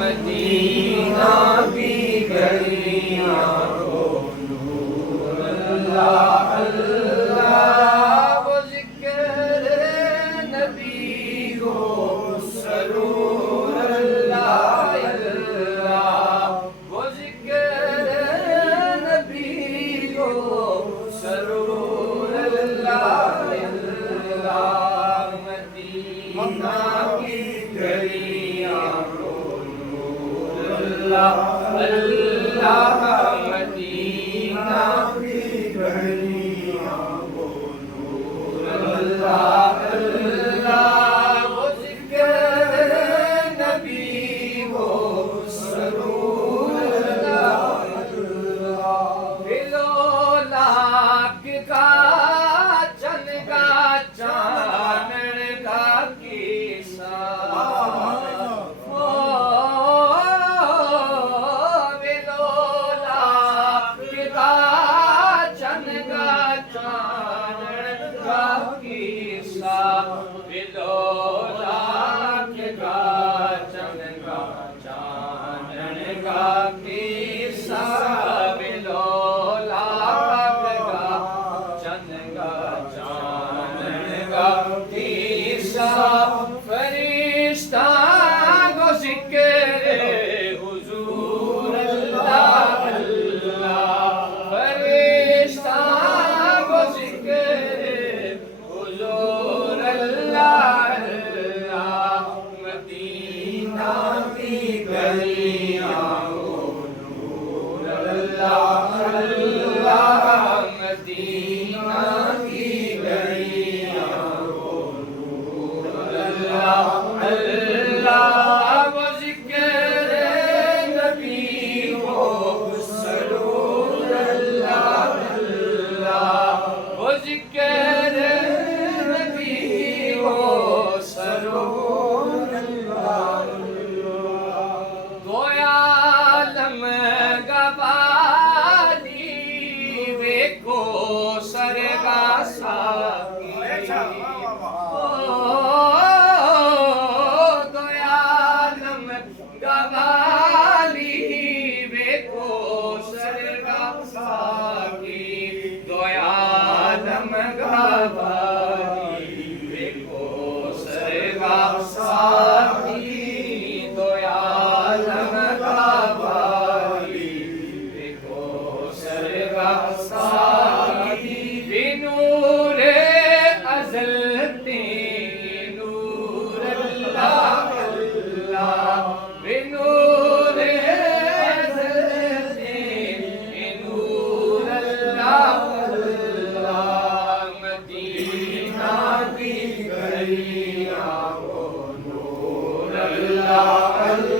Medina की गलियां को नूर अल्लाह अल्लाह वो जिक्र नबी हो सरूर अल्लाह अल्लाह वो जिक्र नबी हो सरूर अल्लाह अल्लाह मदीना की गलियां को नूर अल्लाह अल्लाह मदीना की गलियां को नूर अल्लाह अल्लाह वो जिक्र नबी हो सरूर अल्लाह अल्लाह बिलो लाख का चनका चानन का किस्सा फरिश्ता को जिक्र हुजूर अल्लाह अल्लाह फरिश्ता को जिक्र हुजूर अल्लाह अल्लाह मदीना की गलियां को नूर अल्लाह अल्लाह मदीना की गलियां को नूर अल्लाह अल्लाह वो जिक्र नबी हो सरूर अल्लाह अल्लाह वो जिक्र नबी हो सरूर अल्लाह दो आलम गवाली वेको सरगा साकी गवाली वेको सरगा साकी दोयालम गवाली वेको सरगा साकी दोयालम गवाली वेको सरगा साकी बिनूरे अज़ल ते नूर अल्लाह अल्लाह बिनूर अज़ल ते नूर अल्लाह अल्लाह मदीना की गलियां को नूर अल्लाह अल्लाह